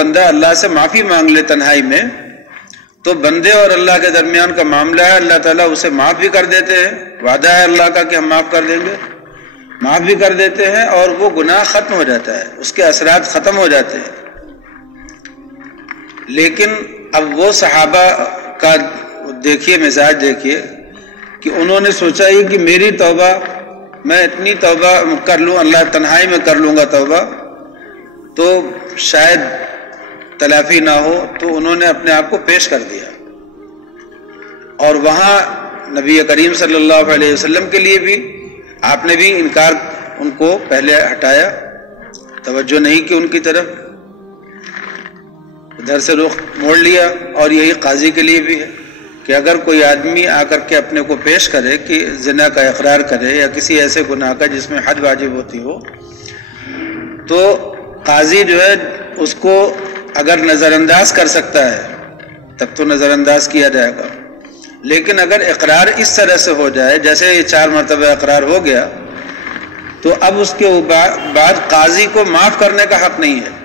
بندہ اللہ سے معافی مانگ لے تنہائی میں تو بندے اور اللہ کے درمیان کا معاملہ ہے، اللہ تعالیٰ اسے معاف بھی کر دیتے ہیں، وعدہ ہے اللہ کا کہ ہم معاف کر دیں گے، معاف بھی کر دیتے ہیں اور وہ گناہ ختم ہو جاتا ہے، اس کے اثرات ختم ہو جاتے ہیں۔ لیکن اب وہ صحابہ کا دیکھیے مزاج دیکھیے کہ انہوں نے سوچا یہ کہ میری توبہ، میں اتنی توبہ کر لوں، اللہ تنہائی میں کر لوں گا توبہ تو شاید تلافی نہ ہو، تو انہوں نے اپنے آپ کو پیش کر دیا اور وہاں نبی کریم صلی اللہ علیہ وسلم کے لیے بھی آپ نے بھی انکار ان کو پہلے ہٹایا، توجہ نہیں کی ان کی طرف، ادھر سے رخ موڑ لیا۔ اور یہی قاضی کے لیے بھی ہے کہ اگر کوئی آدمی آ کر کے اپنے کو پیش کرے کہ زنا کا اقرار کرے یا کسی ایسے گناہ کا جس میں حد واجب ہوتی ہو، تو قاضی جو ہے اس کو اگر نظر انداز کر سکتا ہے تب تو نظر انداز کیا جائے گا، لیکن اگر اقرار اس طرح سے ہو جائے جیسے یہ 4 مرتبہ اقرار ہو گیا تو اب اس کے بعد قاضی کو معاف کرنے کا حق نہیں ہے،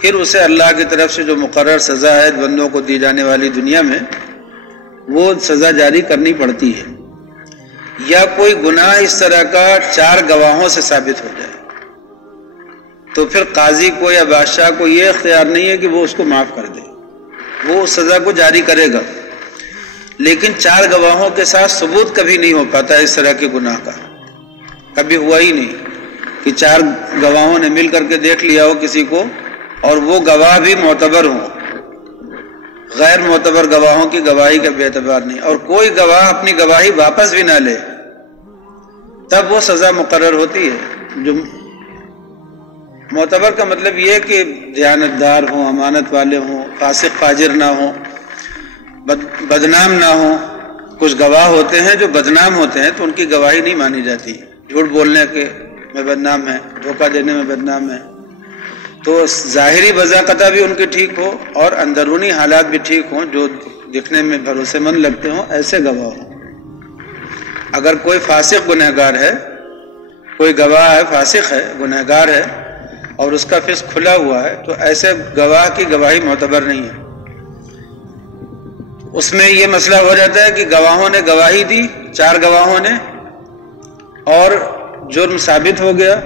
پھر اسے اللہ کی طرف سے جو مقرر سزا ہے بندوں کو دی جانے والی دنیا میں وہ سزا جاری کرنی پڑتی ہے۔ یا کوئی گناہ اس طرح کا 4 گواہوں سے ثابت ہو جائے تو پھر قاضی کو یا بادشاہ کو یہ اختیار نہیں ہے کہ وہ اس کو معاف کر دے، وہ اس سزا کو جاری کرے گا، لیکن 4 گواہوں کے ساتھ ثبوت کبھی نہیں ہو پاتا اس طرح کے گناہ کا، کبھی ہوا ہی نہیں کہ 4 گواہوں نے مل کر کے دیکھ لیا ہو کسی کو اور وہ گواہ بھی معتبر ہوں، غیر معتبر گواہوں کی گواہی کا بے اعتبار نہیں، اور کوئی گواہ اپنی گواہی واپس بھی نہ لے، تب وہ سزا مقرر ہوتی ہے۔ جو معتبر کا مطلب یہ کہ دیانتدار ہوں، امانت والے ہوں، فاسق فاجر نہ ہوں، بدنام نہ ہوں۔ کچھ گواہ ہوتے ہیں جو بدنام ہوتے ہیں تو ان کی گواہی نہیں مانی جاتی، جھوٹ بولنے کے میں بدنام ہے، دھوکہ دینے میں بدنام ہے، تو ظاہری وضاقتہ بھی ان کی ٹھیک ہو اور اندرونی حالات بھی ٹھیک ہوں، جو دکھنے میں بھروسے مند لگتے ہوں، ایسے گواہ ہوں۔ اگر کوئی فاسق گنہگار ہے، کوئی گواہ ہے فاسق ہے، گنہگار ہے اور اس کا فسق کھلا ہوا ہے تو ایسے گواہ کی گواہی معتبر نہیں ہے۔ اس میں یہ مسئلہ ہو جاتا ہے کہ گواہوں نے گواہی دی، 4 گواہوں نے، اور جرم ثابت ہو گیا،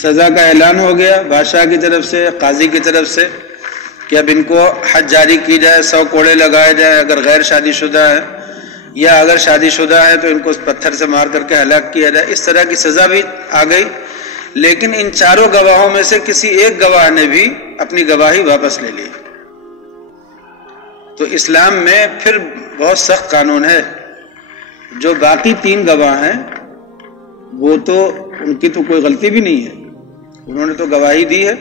سزا کا اعلان ہو گیا بادشاہ کی طرف سے، قاضی کی طرف سے کہ اب ان کو حد جاری کی جائے، 100 کوڑے لگائے جائیں اگر غیر شادی شدہ ہے، یا اگر شادی شدہ ہے تو ان کو پتھر سے مار کر کے ہلاک کیا جائے، اس طرح کی سزا بھی آ گئی۔ لیکن ان 4 گواہوں میں سے کسی ایک گواہ نے بھی اپنی گواہی واپس لے لی۔ تو اسلام میں پھر بہت سخت قانون ہے، جو باقی 3 گواہ ہیں وہ تو ان کی تو کوئی غلطی بھی نہیں ہے، انہوں نے تو گواہی دی ہے،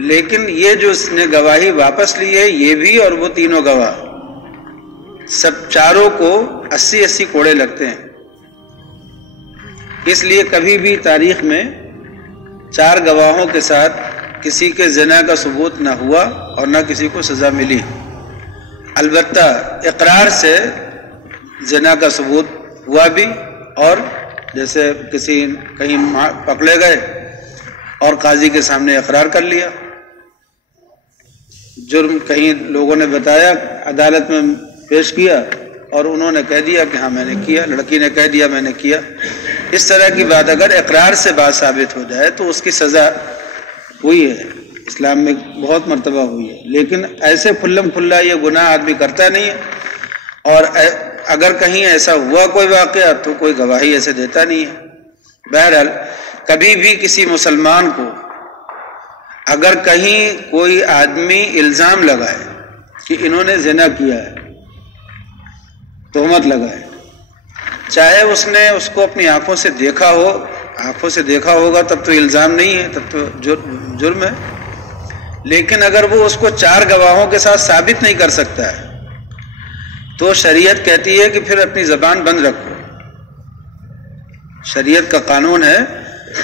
لیکن یہ جو اس نے گواہی واپس لی ہے یہ بھی اور وہ 3 گواہ سب 4 کو 80 کوڑے لگتے ہیں۔ اس لیے کبھی بھی تاریخ میں 4 گواہوں کے ساتھ کسی کے زنا کا ثبوت نہ ہوا اور نہ کسی کو سزا ملی۔ البتہ اقرار سے زنا کا ثبوت ہوا بھی، اور جیسے کہیں پکڑے گئے اور قاضی کے سامنے اقرار کر لیا، جرم کہیں لوگوں نے بتایا، عدالت میں پیش کیا اور انہوں نے کہہ دیا کہ ہاں میں نے کیا، لڑکی نے کہہ دیا میں نے کیا۔ اس طرح کی بات اگر اقرار سے بات ثابت ہو جائے تو اس کی سزا ہوئی ہے، اسلام میں بہت مرتبہ ہوئی ہے، لیکن ایسے کھلم کھلا یہ گناہ آدمی کرتا نہیں ہے، اور اگر کہیں ایسا ہوا کوئی واقعہ تو کوئی گواہی ایسے دیتا نہیں ہے۔ بہرحال کبھی بھی کسی مسلمان کو اگر کہیں کوئی آدمی الزام لگائے کہ انہوں نے زنا کیا ہے، تہمت لگائے، چاہے اس نے اس کو اپنی آنکھوں سے دیکھا ہو، آنکھوں سے دیکھا ہوگا تب تو الزام نہیں ہے، تب تو جرم ہے، لیکن اگر وہ اس کو 4 گواہوں کے ساتھ ثابت نہیں کر سکتا ہے تو شریعت کہتی ہے کہ پھر اپنی زبان بند رکھو۔ شریعت کا قانون ہے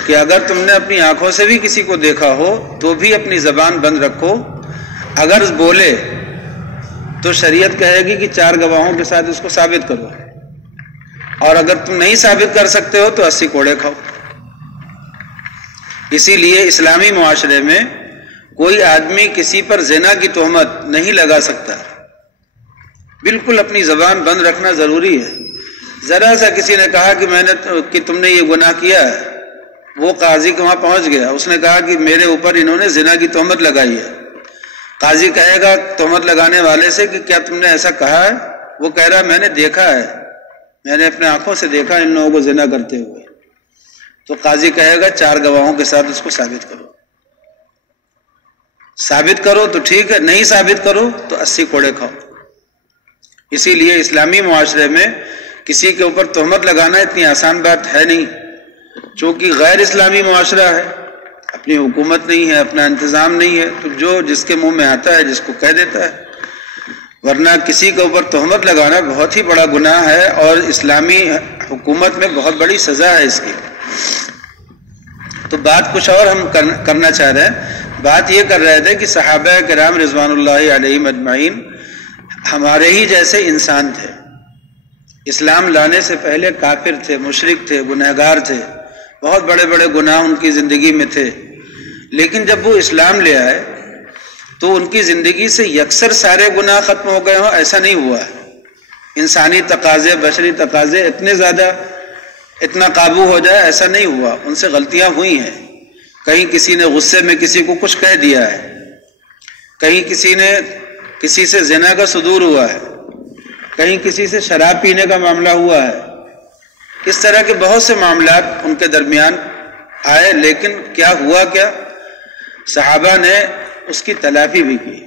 کہ اگر تم نے اپنی آنکھوں سے بھی کسی کو دیکھا ہو تو بھی اپنی زبان بند رکھو، اگر بولے تو شریعت کہے گی کہ 4 گواہوں کے ساتھ اس کو ثابت کرو، اور اگر تم نہیں ثابت کر سکتے ہو تو 80 کوڑے کھاؤ۔ اسی لیے اسلامی معاشرے میں کوئی آدمی کسی پر زنا کی تہمت نہیں لگا سکتا، بالکل اپنی زبان بند رکھنا ضروری ہے۔ ذرا سا کسی نے کہا کہ تم نے یہ گناہ کیا ہے، وہ قاضی کے وہاں پہنچ گیا، اس نے کہا کہ میرے اوپر انہوں نے زنا کی تہمت لگائی ہے۔ قاضی کہے گا تہمت لگانے والے سے کہ کیا تم نے ایسا کہا ہے؟ وہ کہہ رہا میں نے دیکھا ہے، میں نے اپنے آنکھوں سے دیکھا ان لوگوں کو زنا کرتے ہوئے۔ تو قاضی کہے گا 4 گواہوں کے ساتھ اس کو ثابت کرو، ثابت کرو تو ٹھیک ہے، نہیں ثابت کرو تو 80 کوڑے کھاؤ۔ اسی لیے اسلامی معاشرے میں کسی کے اوپر تہمت لگانا اتنی آسان بات ہے نہیں، چونکہ غیر اسلامی معاشرہ ہے، اپنی حکومت نہیں ہے، اپنا انتظام نہیں ہے، تو جو جس کے منہ میں آتا ہے جس کو کہہ دیتا ہے، ورنہ کسی کے اوپر تہمت لگانا بہت ہی بڑا گناہ ہے، اور اسلامی حکومت میں بہت بڑی سزا ہے اس کی۔ تو بات کچھ اور ہم کرنا چاہ رہے ہیں، بات یہ کر رہے تھے کہ صحابہ کرام رضوان اللہ علیہم اجمعین ہمارے ہی جیسے انسان تھے، اسلام لانے سے پہلے کافر تھے، مشرک تھے، گنہگار تھے، بہت بڑے بڑے گناہ ان کی زندگی میں تھے، لیکن جب وہ اسلام لے آئے تو ان کی زندگی سے یکسر سارے گناہ ختم ہو گئے ہوں، ایسا نہیں ہوا ہے۔ انسانی تقاضے، بشری تقاضے اتنے زیادہ، اتنا قابو ہو جائے، ایسا نہیں ہوا، ان سے غلطیاں ہوئی ہیں، کہیں کسی نے غصے میں کسی کو کچھ کہہ دیا ہے، کہیں کسی سے زنا کا صدور ہوا ہے، کہیں کسی سے شراب پینے کا معاملہ ہوا ہے، اس طرح کے بہت سے معاملات ان کے درمیان آئے، لیکن کیا ہوا، کیا صحابہ نے اس کی تلافی بھی کی۔